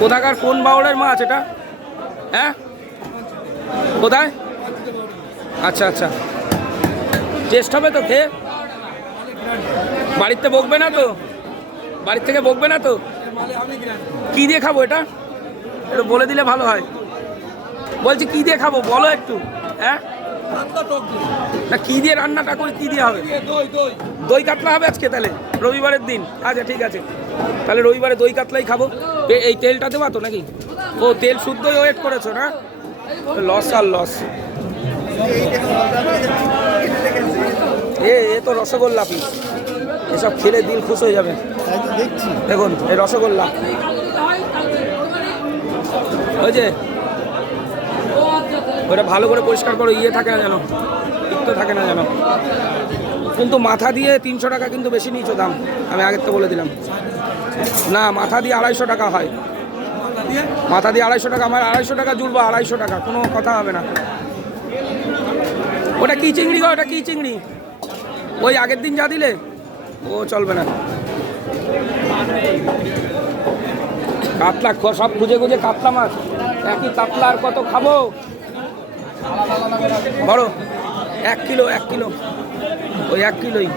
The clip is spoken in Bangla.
কোথাকার কোন বাউলের মাছ এটা? হ্যাঁ, কোথায়? আচ্ছা আচ্ছা, টেস্ট হবে তো খেয়ে? বাড়িতে বকবে না তো? বাড়ির থেকে বকবে না তো? কি দিয়ে খাবো এটা? একটু বলে দিলে ভালো হয়। বলছি কি দিয়ে খাবো বলো একটু। হ্যাঁ না, কি দিয়ে রান্নাটা করে কি দিয়ে হবে? দই কাতলা হবে আজকে তাহলে, রবিবারের দিন। আচ্ছা ঠিক আছে, তাহলে রবিবারে দই কাতলাই খাবো। এই তেলটা দেবা তো নাকি? ও তেল শুদ্ধই ওয়েট করেছো না? লস আর লস। এ তো রসগোল্লা পিস, এসব খেলে দিল খুশ হয়ে যাবে। দেখুন এই রসগোল্লা, ওই যে ওটা ভালো করে পরিষ্কার করো, ইয়ে থাকে না যেন, তিক্ত থাকে না যেন। কিন্তু মাথা দিয়ে 300 টাকা কিন্তু বেশি নিয়েছো দাম, আমি আগের তো বলে দিলাম। না, মাথা দিয়ে 250 টাকা হয়। মাথা দিয়ে 250 টাকা, আমার 250 টাকা জুড়বো, 250 টাকা, কোনো কথা হবে না। ওটা কি চিংড়ি গো? ওটা কি চিংড়ি? ওই আগের দিন যা দিলে ও চলবে না। কাতলা সব খুঁজে খুঁজে কাতলা মাছ, একই কাতলা আর কত খাবো? বড় 1 কিলো, 1 কিলো, ওই 1 কিলোই।